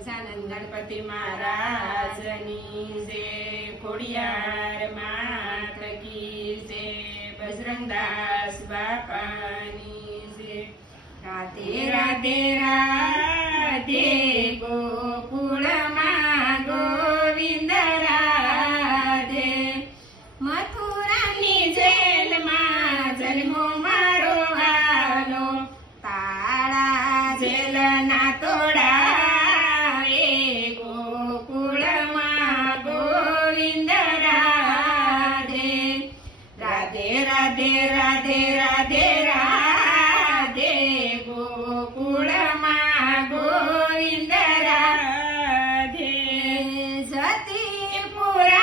ગજાનંદ ગણપતિ મહારાજની જે ખોડિયાર માત જે બજરંગદાસ બાપાની જે રાધે રાધે રાધે ગોવિંદ રાધે મથુરાની જેલમાં જન્મો મારો આલો તાળા જેલના તોડાવે રાધે રાધે રાધે રાધે ગોકુળમાં ગોવિંદ રાધે સતીપુરામાં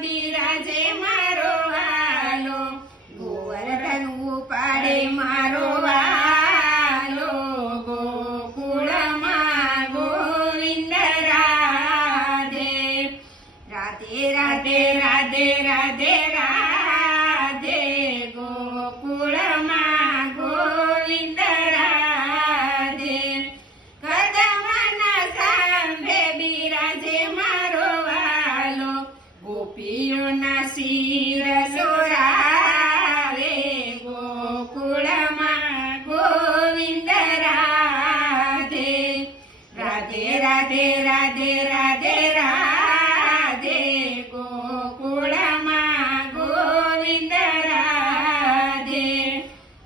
બિરાજે મારો વાલો ગોવર્ધન ઉપાડે મારો વાલો ગોકુળમાં ગોવિંદ રાધે રાધે રાધે રાધે રાધે રાધે શિર સોરાવે ગોકુળમાં ગોવિંદ રાધે રાધે રાધે રાધે રાધે રાધે ગોકુળમાં ગોવિંદ રાધે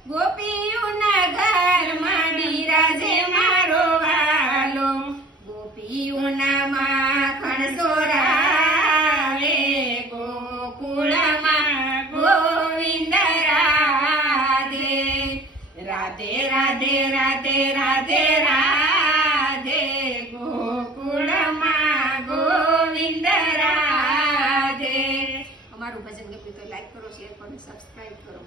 ગોપીઓના ઘરમાં બિરાજે મારો વાલો. ગોપીઓના માખણ સોરાવે રાધે રાધે રાધે રાધે રાધે. ગોકુળમાં ગોવિંદ રાધે. અમારું ભજન ગમ્યું તો લાઈક કરો શેર કરો સબસ્ક્રાઈબ કરો.